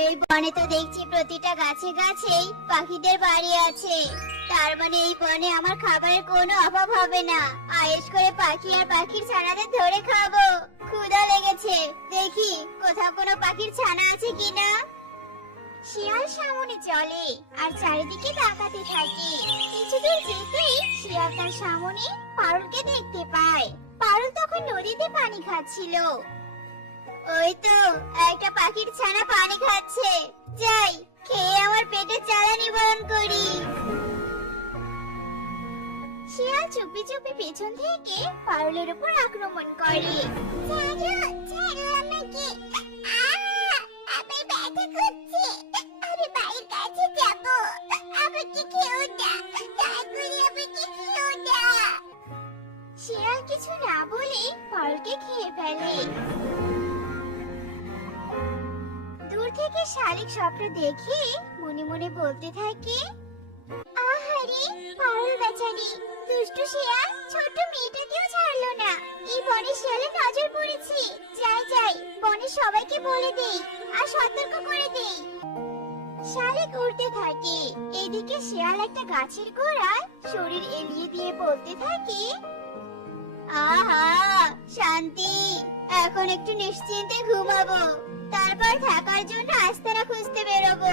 এই বনে তো দেখছি প্রতিটা গাছে গাছেই পাখিদের বাড়ি আছে। তার মানে এই বনে আমার খাবারের কোনো অভাব হবে না। আয়েশ করে পাখি আর পাখির ছানাদের ধরে খাবো। ক্ষুধা লেগেছে, দেখি কোথাও কোনো পাখির ছানা আছে কিনা। শিয়াল সামনে চলে আর চারিদিকে তাকাতে থাকে। কিছুদূর যেতেই শিয়াল তার সামনে পারুলকে দেখতে পায়। পারুল তখন নদীতে পানি খাচ্ছিল। ওই তো একটা পাখির ছানা পানি খাচ্ছে, যাই খেয়ে আমার পেটের জ্বালা নিবারণ করি। শিয়াল চুপি চুপি পেছন থেকে পারুলের উপর আক্রমণ করে। ছাড়ো, ছাড়ো আমাকে, আমার ব্যথা করছে, আমি বাড়ির কাছে যাব, আমাকে খেও না, দয়া করে আমাকে খেও না। শিয়াল কিছু না বলে পারুলকে খেয়ে ফেলে। দূর থেকে শালিক স্বপ্ন দেখে মনে মনে বলতে থাকে, আহারে পারুল বেচারি, দুষ্টু শিয়াল ছোট মেয়েটাকেও ছাড়লো না। এই বনে শিয়ালের নজর পড়েছে, যাই যাই বনে সবাইকে বলে দেই আর সতর্ক করে দেই। শালিক উড়তে থাকে, এদিকে শিয়াল একটা গাছের গোড়ায় শরীর এলিয়ে দিয়ে বলতে থাকে, আহা শান্তি, এখন একটু নিশ্চিন্তে ঘুমাবো, তারপর থাকার জন্য আস্তানা খুঁজতে বেরোবো।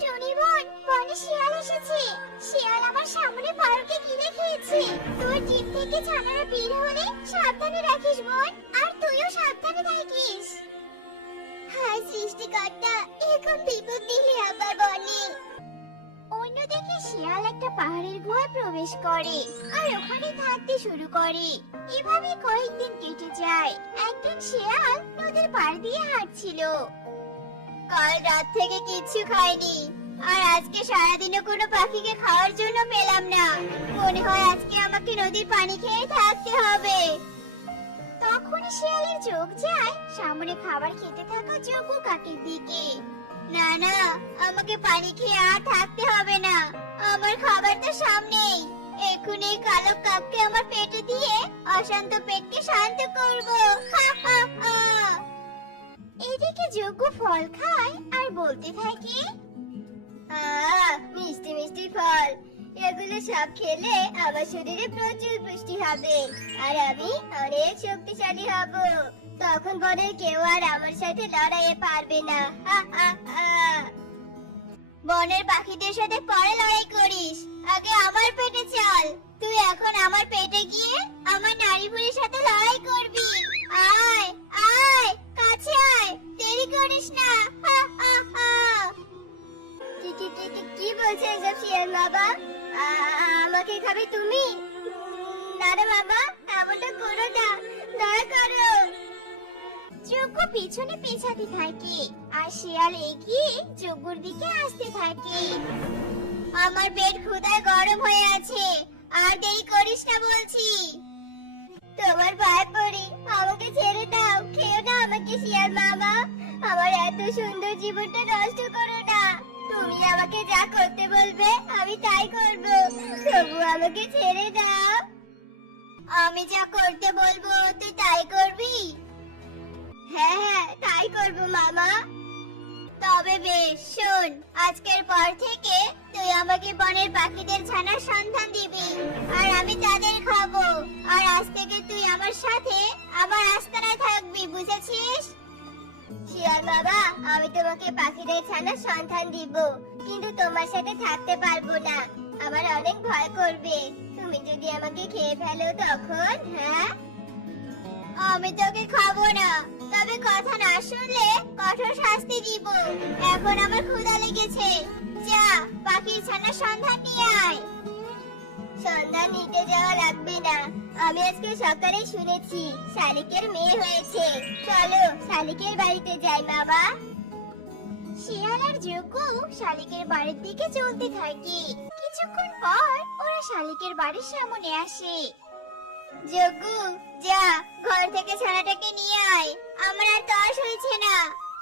টুনি বোন, বনে শিয়াল এসেছে। শিয়াল আমার সামনে পারুলকে গিলে খেয়েছে। তোর জিভ থেকে ছানারা বের হলে সাবধানে রাখিস বোন, আর তুইও সাবধানে থাকিস। হায় সৃষ্টিকর্তা, এরকম বিপদ দিলে আবার বনে। অন্যদিকে শিয়াল একটা পাহাড়ের গুহায় প্রবেশ করে আর ওখানে থাকতে শুরু করে। এভাবে কয়েকদিন কেটে যায়। একদিন শিয়াল নদীর পাড় দিয়ে হাঁটছিল। কাল রাত থেকে কিচ্ছু খাইনি, আর আজকে সারাদিনও কোনো পাখিকে খাওয়ার জন্য পেলাম না। মনে হয় আজকে আমাকে নদীর পানি খেয়ে থাকতে হবে। তখন শিয়ালের চোখ যায় সামনে খাবার খেতে থাকা যোগু কাকের দিকে। না না, আমাকে পানি খেয়ে আর থাকতে হবে না, আমার খাবার তো সামনেই। এক্ষুনি কালো কাককে আমার পেটে দিয়ে অশান্ত পেটকে শান্ত করব। এদিকে যোগু ফল খায় আর বলতে থাকে, মিষ্টি মিষ্টি ফল, এগুলো সব খেলে আমার শরীরে প্রচুর পুষ্টি হবে, আর আমি অনেক শক্তিশালী হব। তখন বনের কেউ আর আমার সাথে লড়াইয়ে পারবে না। বনের পাখিদের সাথে পরে লড়াই করিস, আগে আমার পেটে চল। তুই এখন আমার পেটে গিয়ে আমার নারী ভুঁড়ির সাথে লড়াই করবি। আয় আয়, কাছে আয়, দেরি করিস না। কি বলছো এসব শিয়াল বাবা? আমাকে খাবে তুমি? না রে বাবা, এমনটা করো না, দয়া করো। যোগ্য পিছনে পেছাতে থাকে আর শিয়াল এগিয়ে যোগ্যর দিকে আসতে থাকে। আমার পেট ক্ষুধায় গরম হয়ে আছে, আর দেরি করিস না বলছি। তোমার ভয় পড়ি, আমাকে ছেড়ে দাও, খেও না আমাকে শিয়াল মামা। আমার এত সুন্দর জীবনটা নষ্ট করো না। তুমি আমাকে যা করতে বলবে আমি তাই করব, তবু আমাকে ছেড়ে দাও। আমি যা করতে বলবো তুই তাই করবি? হ্যাঁ হ্যাঁ, তাই করব মামা। তবে বেশ শোন, আজকের পর থেকে তুই আমাকে বনের পাখিদের ছানার সন্ধান দিবি, আর আমি তাদের খাবো। আর আজ থেকে তুই আমার সাথে আমার আস্তানায় থাকবি, বুঝেছিস? শিয়াল বাবা, আমি তোমাকে পাখিদের ছানার সন্ধান দিব, কিন্তু তোমার সাথে থাকতে পারবো না। আমার অনেক ভয় করবে, তুমি যদি আমাকে খেয়ে ফেলো তখন। হ্যাঁ, আমি তোকে খাবো না, তবে কথা না শুনলে কঠোর শাস্তি দিব। এখন আমার ক্ষুধা লেগেছে, যা পাখির ছানার সন্ধান নিয়ে আয়। সন্ধান নিতে যাওয়া লাগবে না, আমি আজকে সকালে শুনেছি শালিকের মেয়ে হয়েছে। চলো শালিকের বাড়িতে যাই বাবা। শিয়াল আর যোগ্য শালিকের বাড়ির দিকে চলতে থাকে। কিছুক্ষণ পর ওরা শালিকের বাড়ির সামনে আসে। যোগ্য, যা ঘর থেকে ছানাটাকে নিয়ে আয়, আমার আর তর হয়েছে না।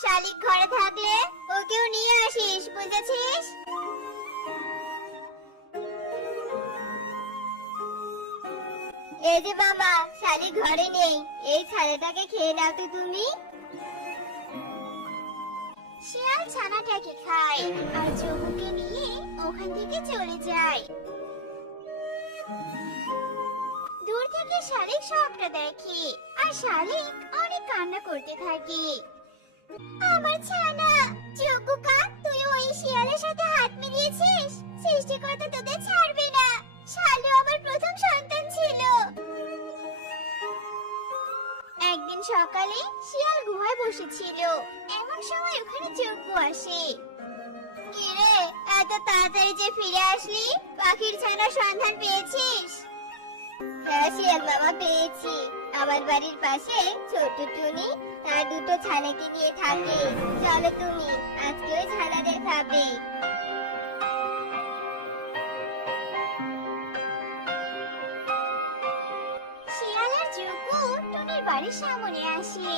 শালিক ঘরে থাকলে ওকেও নিয়ে আসিস, বুঝেছিস? এই যে মামা, শালিক ঘরে নেই, এই ছানাটাকে খেয়ে নাও তো তুমি। শিয়াল ছানাটাকে খায় আর জগুকে নিয়ে ওখান থেকে চলে যায়। দূর থেকে শালিক সবটা দেখে আর শালিক অনেক কান্না করতে থাকে। আমার ছানা জগুকা, তুই ওই শিয়ালের সাথে হাত মিলিয়েছিস। সৃষ্টিকর্তা তোদের ছাড়বে না। শালু আমার প্রথম সন্তান ছিল। একদিন সকালে শিয়াল গুহায় বসেছিল, এমন সময় ওখানে জগ্গু আসে। কি রে, এত তাড়াতাড়ি যে ফিরে আসলি? পাখির ছানার সন্ধান পেয়েছিস? হ্যাঁ শিয়াল মামা, পেয়েছি। আমার বাড়ির পাশে ছোট টুনি তার দুটো ছানাকে নিয়ে থাকে। চলো তুমি, আজকে ওই ছানাদের খাবে। শিয়াল আর জগ্গু টুনির বাড়ির সামনে আসে।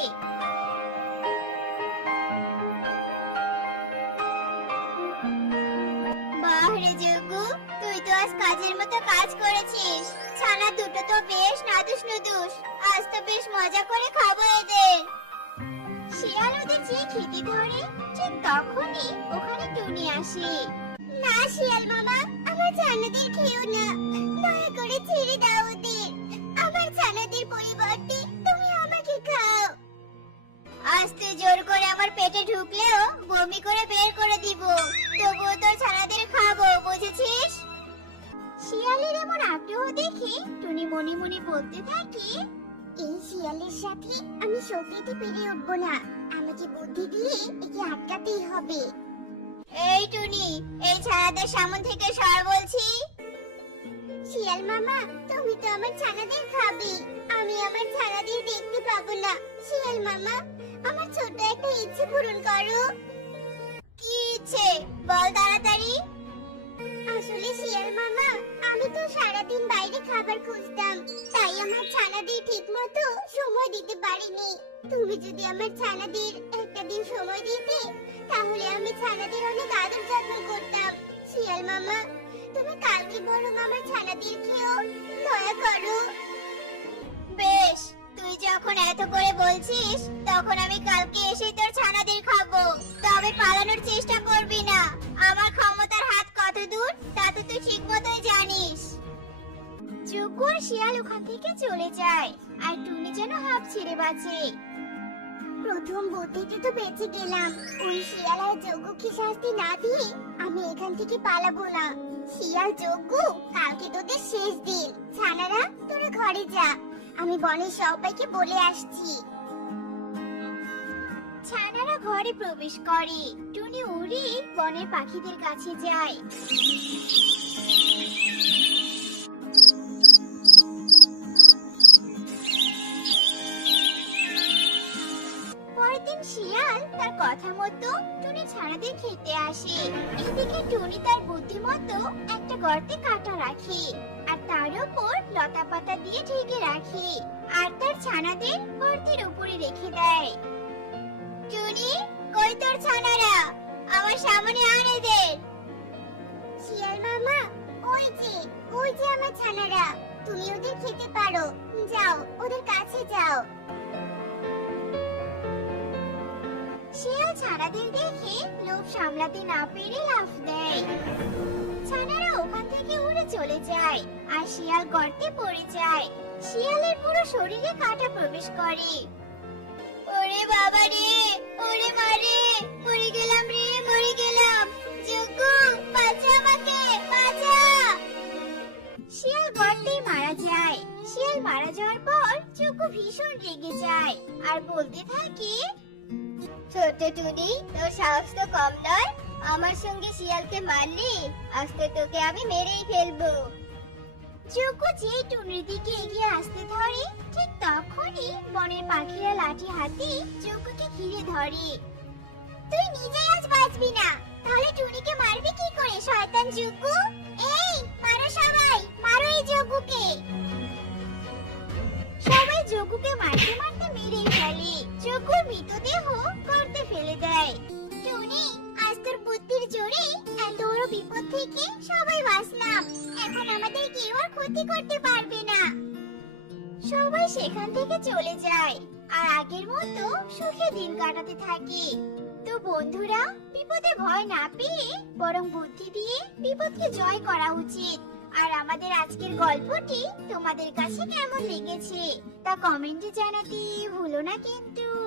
বাহ রে জগ্গু, তুই তো আজ কাজের মতো কাজ করেছিস। ছানা দুটো তো বেশ নাদুস নুদুস। আজ তো বেশ মজা করে খাবো এদের। শিয়াল ওদের যে খেতে ধরে, ঠিক তখনই ওখানে টুনি আসে। না শিয়াল মামা, আমার ছানাদের খেও না। দয়া করে ছেড়ে দাও ওদের। আমার ছানাদের পরিবর্তে তুমি আমাকে খাও। আজ তুই জোর করে আমার পেটে ঢুকলেও বমি করে বের করে দিব, তবুও তোর ছানাদের খাবো, বুঝেছিস? শিয়ালের এমন আগ্রহ দেখে টুনি মনে মনে বলতে থাকে, এই শিয়ালের সাথে আমি সত্যিই পেরে উঠবো না। আমাকে বুদ্ধি দিয়ে একে আটকাতেই হবে। এই টুনি, এই ছানাদের সামনে থেকে সর বলছি। শিয়াল মামা, তুমি তো আমার ছানাদের খাবে। আমি আমার ছানাদের দেখতে পাবো না। শিয়াল মামা, আমার ছোট একটা ইচ্ছে পূরণ করো। কি ইচ্ছে বল তাড়াতাড়ি। আসলে শিয়াল মামা, আমি তো সারাদিন বাইরে খাবার খুঁজতাম, তাই আমার ছানাদের ঠিকমতো সময় দিতে পারিনি। তুমি যদি আমার ছানাদের একটা দিন সময় দিতে, তাহলে আমি ছানাদের অনেক আদর যত্ন করতাম। শিয়াল মামা, তুমি কালকে বরং আমার ছানাদের খেও, দয়া করো। বেশ, তুই যখন এত করে বলছিস, তখন আমি কালকে এসে তোর ছানাদের খাবো। তবে পালানোর চেষ্টা করবি না। আমার ক্ষমতার হাত কত দূর তা তো তুই ঠিক মতোই জানিস। জগ্গু আর শিয়াল ওখান থেকে চলে যায়, আর টুনি যেন হাঁপ ছেড়ে বাঁচে। প্রথম বুদ্ধিতে তো বেঁচে গেলাম। ওই শিয়াল আর জগ্গুকে শাস্তি না দিয়ে আমি এখান থেকে পালাবো না। শিয়াল জগ্গু, কালকে তোদের শেষ দিন। ছানারা তোরা ঘরে যা, আমি বনের সবাইকে বলে আসছি। ছানারা ঘরে প্রবেশ করে। টুনি উড়ে বনের পাখিদের কাছে যায়। পরের দিন শিয়াল তার কথা মতো টুনি ছানাদের খেতে আসে। এদিকে টুনি তার বুদ্ধিমতো একটা গর্তে কাটা রাখে, আর তার উপর লতা পাতা দিয়ে ঢেকে রাখে, আর তার ছানাদের গর্তের উপরে রেখে দেয়। টুনি, কই তোর ছানারা? আমার সামনে আন এদের। শিয়াল মামা, ওই যে আমার ছানারা। তুমি ওদের খেতে পারো, যাও ওদের কাছে যাও। শিয়াল ছানাদের দেখে লোভ সামলাতে না পেরে লাফ দেয়। ছানারা ওখান থেকে উড়ে চলে যায়, আর শিয়াল গর্তে পড়ে যায়। শিয়ালের পুরো শরীরে কাঁটা প্রবেশ করে। ওরে বাবা রে, ওরে মারে, মরে গেলাম রে, মরে গেলাম। জগ্গু, বাঁচা আমাকে, বাঁচা। শিয়াল গর্তেই মারা যায়। শিয়াল মারা যাওয়ার পর জগ্গু ভীষণ রেগে যায়, আর বলতে থাকে, ছোট টুনি, তোর সাহস তো কম নয়। আমার সঙ্গে শিয়ালকে মারলি, আজ তো তোকে আমি মেরেই ফেলবো। জগ্গু যেই টুনির দিকে এগিয়ে আসতে ধরে, ঠিক তখনই বনের পাখিরা লাঠি হাতে জগ্গুকে ঘিরে ধরে। তুই নিজেই আজ বাঁচবি না, তাহলে টুনিকে মারবি কি করে শয়তান জগ্গু? এই মারো সবাই, মারো এই জগ্গুকে। সবাই জগ্গুকে মারতে মারতে মেরে ফেলে। জগ্গুর মৃতদেহ গর্তে ফেলে দেয়। টুনি, আজ তোর বুদ্ধির জোরে এত বড় বিপদ থেকে সবাই বাঁচলাম। এখন আমাদের কেউ আর ক্ষতি করতে পারবে না। সবাই সেখান থেকে চলে যায়, আর আগের মতো সুখে দিন কাটাতে থাকে। তো বন্ধুরা, বিপদে ভয় না পেয়ে বরং বুদ্ধি দিয়ে বিপদকে জয় করা উচিত। আর আমাদের আজকের গল্পটি তোমাদের কাছে কেমন লেগেছে তা কমেন্টে জানাতে ভুলো না কিন্তু।